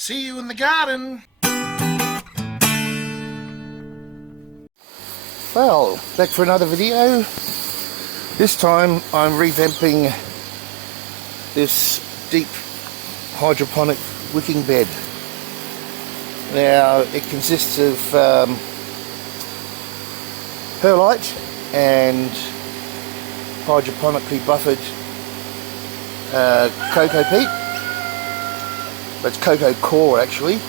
See you in the garden. Well, back for another video. This time I'm revamping this deep hydroponic wicking bed. Now it consists of perlite and hydroponically buffered cocoa peat. It's cocoa core actually.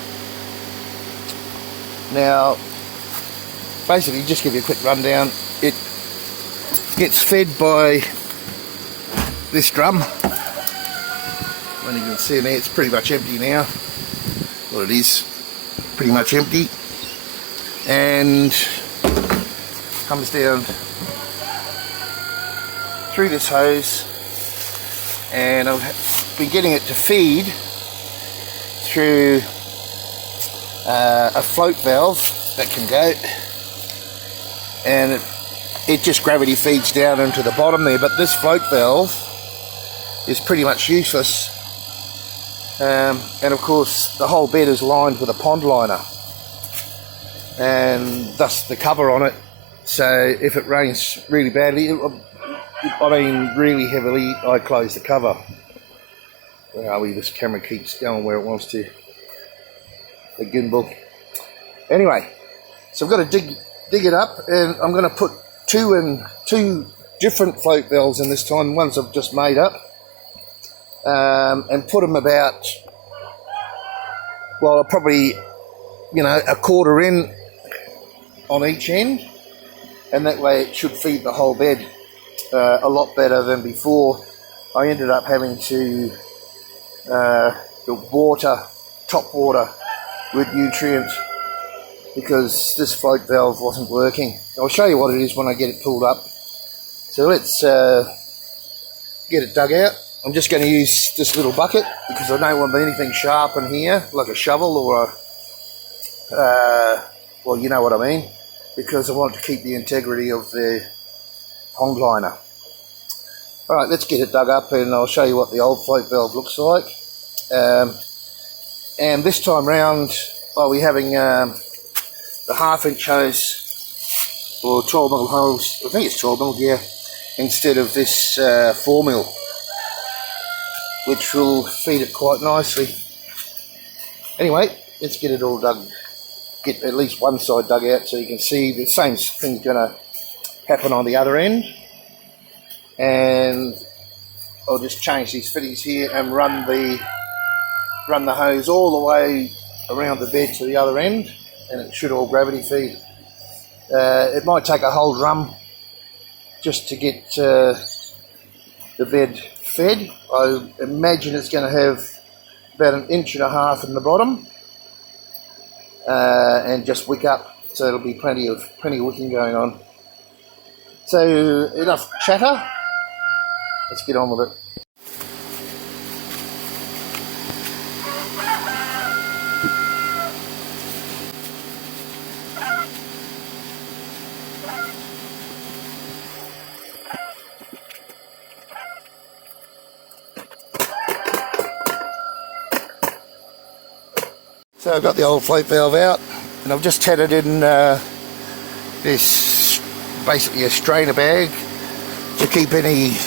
Now basically, just give you a quick rundown, it gets fed by this drum. When you can see there, it's pretty much empty now. Well, it is pretty much empty, and comes down through this hose, and I've been getting it to feed through a float valve that can go, and it just gravity feeds down into the bottom there. But this float valve is pretty much useless, and of course the whole bed is lined with a pond liner, and thus the cover on it, so if it rains really badly, I mean really heavily, I close the cover. Where are we? This camera keeps going where it wants to. The gimbal. Anyway, so I've got to dig it up, and I'm going to put two different float valves in this time. Ones I've just made up, and put them about, well, probably, you know, a quarter in on each end, and that way it should feed the whole bed a lot better than before. I ended up having to top water with nutrients because this float valve wasn't working. I'll show you what it is when I get it pulled up. So let's get it dug out. I'm just going to use this little bucket because I don't want anything sharp in here, like a shovel or well, you know what I mean, because I want to keep the integrity of the pond liner. Alright, let's get it dug up, and I'll show you what the old float valve looks like. And this time round, I'll be having the 1/2 inch hose, or 12mm hose, I think it's 12mm, yeah, instead of this 4mm, which will feed it quite nicely. Anyway, let's get it all dug, get at least one side dug out so you can see the same thing's going to happen on the other end. And I'll just change these fittings here and run the hose all the way around the bed to the other end, and it should all gravity feed. It might take a whole drum just to get the bed fed. I imagine it's going to have about 1.5 inches in the bottom, and just wick up, so it'll be plenty of wicking going on. So enough chatter. Let's get on with it. So I've got the old float valve out, and I've just had it in this, basically a strainer bag to keep any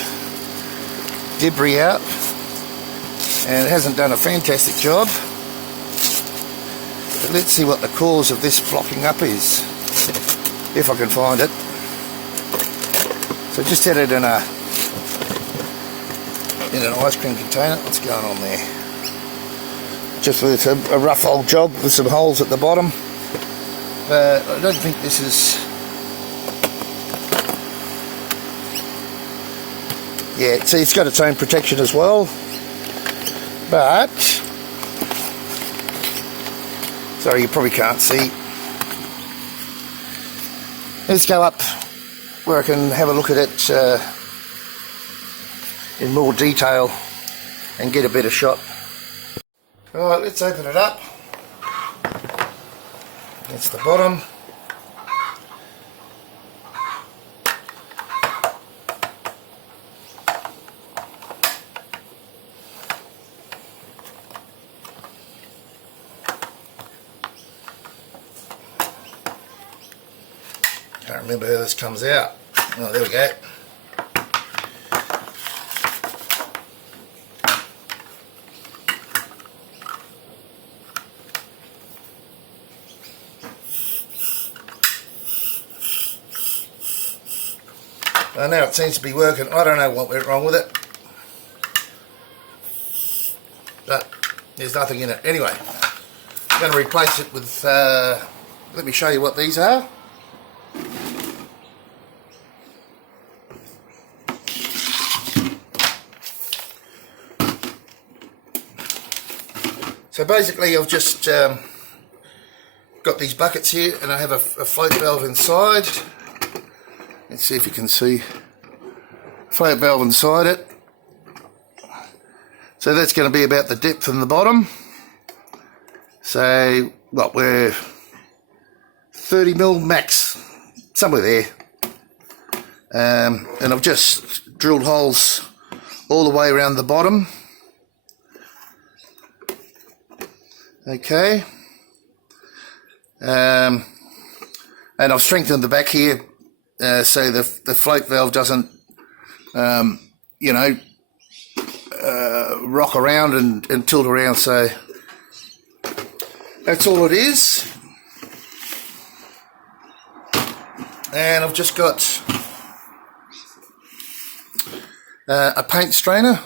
debris out, and it hasn't done a fantastic job. But let's see what the cause of this blocking up is, if I can find it. So just had it in an ice cream container. What's going on there? Just with a rough old job with some holes at the bottom. But I don't think this is... Yeah, see, it's got its own protection as well. But... sorry, you probably can't see. Let's go up where I can have a look at it in more detail and get a better shot. Alright, let's open it up. That's the bottom. Can't remember how this comes out. Oh, there we go. Now it seems to be working. I don't know what went wrong with it, but there's nothing in it. Anyway, I'm going to replace it with, let me show you what these are. So basically I've just got these buckets here, and I have a float valve inside. Let's see if you can see. Float valve inside it. So that's going to be about the depth in the bottom. So, what, we're 30mm max, somewhere there. And I've just drilled holes all the way around the bottom. Okay. And I've strengthened the back here. So the float valve doesn't, you know, rock around and tilt around. So that's all it is. And I've just got a paint strainer,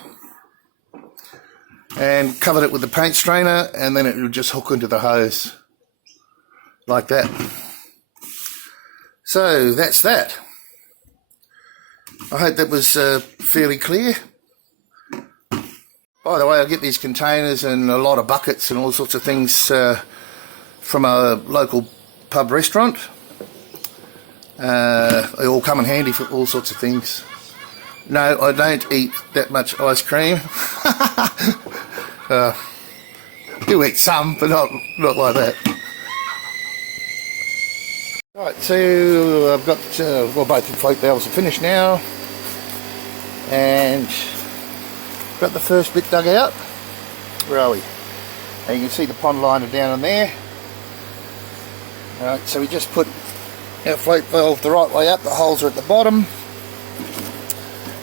and covered it with the paint strainer, and then it will just hook into the hose like that. So that's that. I hope that was fairly clear. By the way, I get these containers and a lot of buckets and all sorts of things from a local pub restaurant. They all come in handy for all sorts of things. No, I don't eat that much ice cream. Do eat some, but not like that. Right, so I've got, well, both the float valves are finished now, and got the first bit dug out. Where are we? And you can see the pond liner down in there. Alright, so we just put our float valve the right way up, the holes are at the bottom,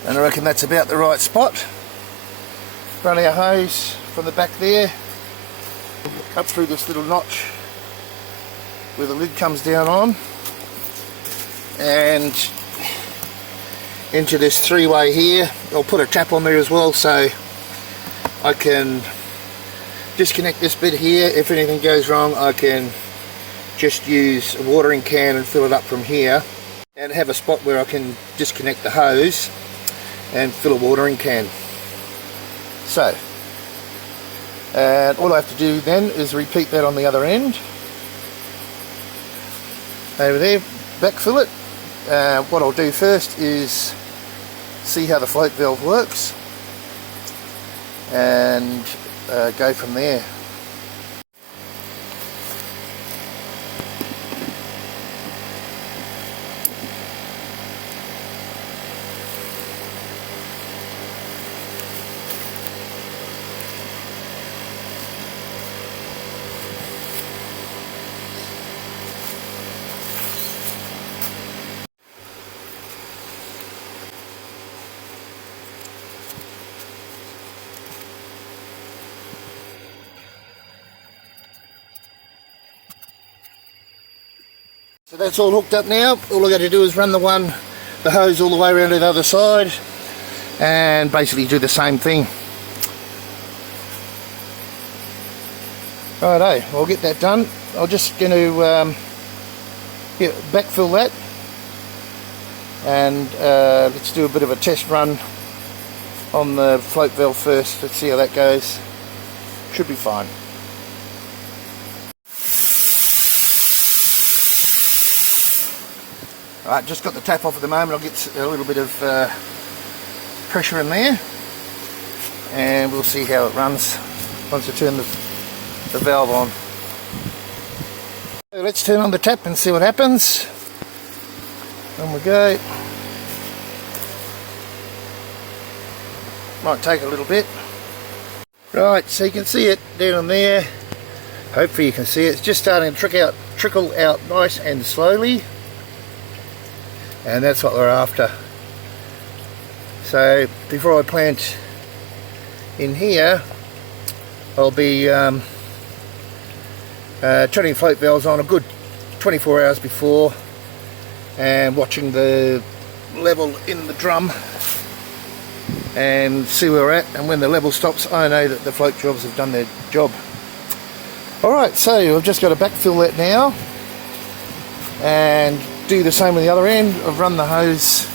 and I reckon that's about the right spot. Run our hose from the back there, up through this little notch where the lid comes down on, and into this three-way here. I'll put a tap on there as well, so I can disconnect this bit here. If anything goes wrong, I can just use a watering can and fill it up from here, and have a spot where I can disconnect the hose and fill a watering can. So, and all I have to do then is repeat that on the other end. Over there, backfill it. What I'll do first is see how the float valve works, and go from there. So that's all hooked up now. All I got to do is run the hose all the way around to the other side, and basically do the same thing. Righto, I'll get that done. I'm just going to backfill that, and let's do a bit of a test run on the float valve first. Let's see how that goes. Should be fine. Alright, just got the tap off at the moment. I'll get a little bit of pressure in there, and we'll see how it runs once I turn the valve on. So let's turn on the tap and see what happens. On we go. Might take a little bit. Right, so you can see it down there. Hopefully you can see it. It's just starting to trickle out nice and slowly. and that's what we're after. So before I plant in here, I'll be turning float valves on a good 24 hours before and watching the level in the drum and see where we're at, and when the level stops I know that the float jobs have done their job. Alright, so I've just got to backfill that now and do the same with the other end. I've run the hose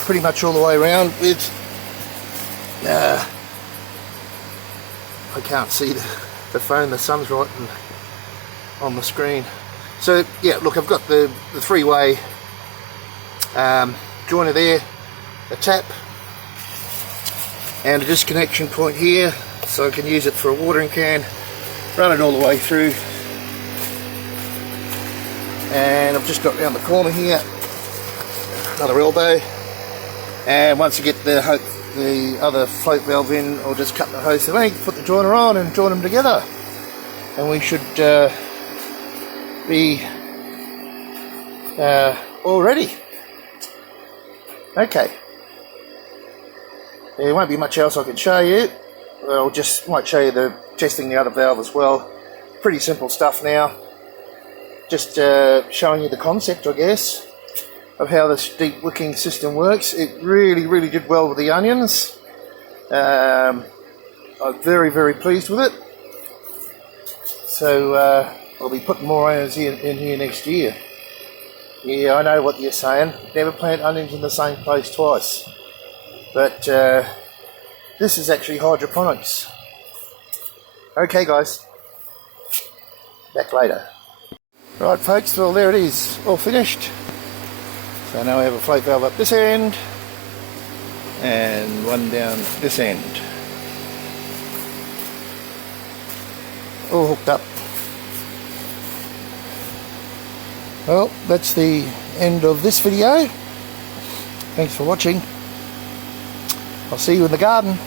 pretty much all the way around with I can't see the phone, the sun's right on the screen. So yeah, look, I've got the three-way joiner there, a tap and a disconnection point here, so I can use it for a watering can, run it all the way through. And I've just got round the corner here, another elbow, and once I get the other float valve in, I'll just cut the hose to length, put the joiner on and join them together, and we should be all ready. Okay, there won't be much else I can show you. I'll just might show you the testing the other valve as well. Pretty simple stuff now, just showing you the concept, I guess, of how this deep wicking system works. It really did well with the onions. I'm very pleased with it. So I'll be putting more onions in here next year. Yeah, I know what you're saying, never plant onions in the same place twice, but this is actually hydroponics. Okay guys, back later. Right folks, well there it is, all finished. So now I have a float valve up this end and one down this end, all hooked up. Well, that's the end of this video. Thanks for watching. I'll see you in the garden.